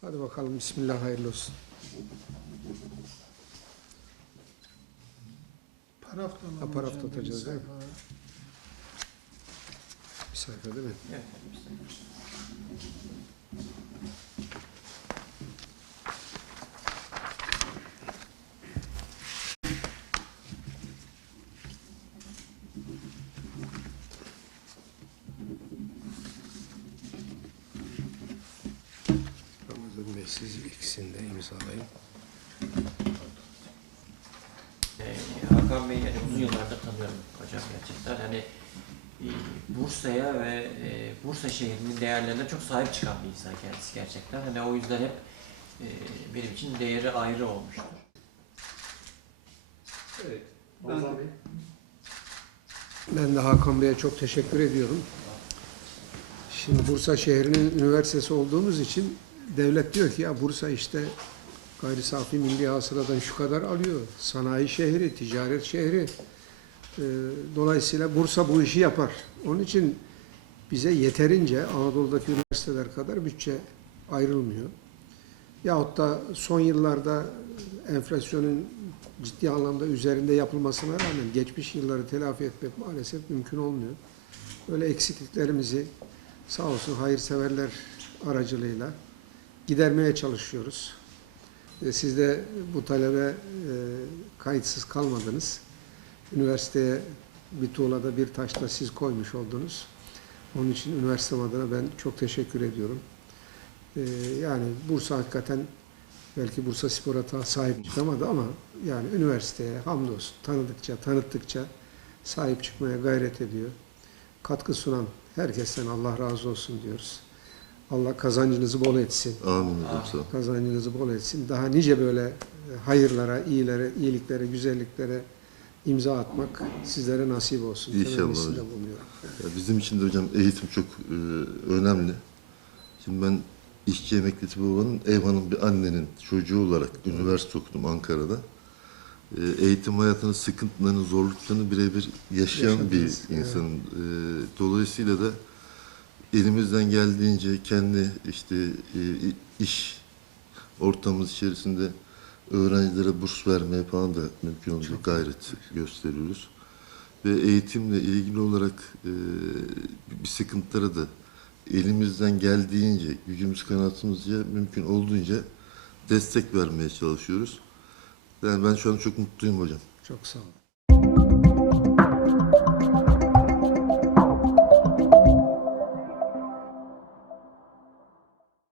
Hadi bakalım Bismillah hayırlı olsun. Parafta mı? Ha, Bir atacağız, değil mi? sayfa. Bir sayfa değil mi? Evet. Siz ikisini de imzalayın. Ee, Hakan Bey yani uzun yıllardır tanıyorum hocam gerçekten. Hani e, Bursa'ya ve e, Bursa şehrinin değerlerine çok sahip çıkan bir insan kendisi gerçekten. Hani o yüzden hep e, benim için değeri ayrı olmuştur. Evet. Ben de Hakan Bey'e çok teşekkür ediyorum. Şimdi Bursa şehrinin üniversitesi olduğumuz için devlet diyor ki ya Bursa işte gayri safi milli hasıladan şu kadar alıyor. Sanayi şehri, ticaret şehri. Ee, Dolayısıyla Bursa bu işi yapar. Onun için bize yeterince Anadolu'daki üniversiteler kadar bütçe ayrılmıyor. Yahut da son yıllarda enflasyonun ciddi anlamda üzerinde yapılmasına rağmen geçmiş yılları telafi etmek maalesef mümkün olmuyor. Böyle eksikliklerimizi sağ olsun hayırseverler aracılığıyla gidermeye çalışıyoruz. E, Siz de bu talebe e, kayıtsız kalmadınız. Üniversiteye bir tuğlada bir taşla siz koymuş oldunuz. Onun için üniversitem adına ben çok teşekkür ediyorum. E, Yani Bursa hakikaten belki Bursa Spor'a ta sahip çıkamadı ama yani üniversiteye hamdolsun tanıdıkça, tanıttıkça sahip çıkmaya gayret ediyor. Katkı sunan herkesten Allah razı olsun diyoruz. Allah kazancınızı bol etsin. Amin hocam. Kazancınızı bol etsin. Daha nice böyle e, hayırlara, iyilere, iyiliklere, güzelliklere imza atmak sizlere nasip olsun. İnşallah hocam. Ya bizim için de hocam eğitim çok e, önemli. Şimdi ben işçi emeklisi babanın ev hanım bir annenin çocuğu olarak üniversite okudum Ankara'da. E, eğitim hayatının sıkıntılarını, zorluklarını birebir yaşayan Yaşadınız, bir evet. insanım. E, dolayısıyla da elimizden geldiğince kendi işte e, iş ortamımız içerisinde öğrencilere burs vermeye falan da mümkün olacak gayret gösteriyoruz. Ve eğitimle ilgili olarak e, bir sıkıntılara da elimizden geldiğince, gücümüz kanatımızca mümkün olduğunca destek vermeye çalışıyoruz. Yani ben şu an çok mutluyum hocam. Çok sağ olun.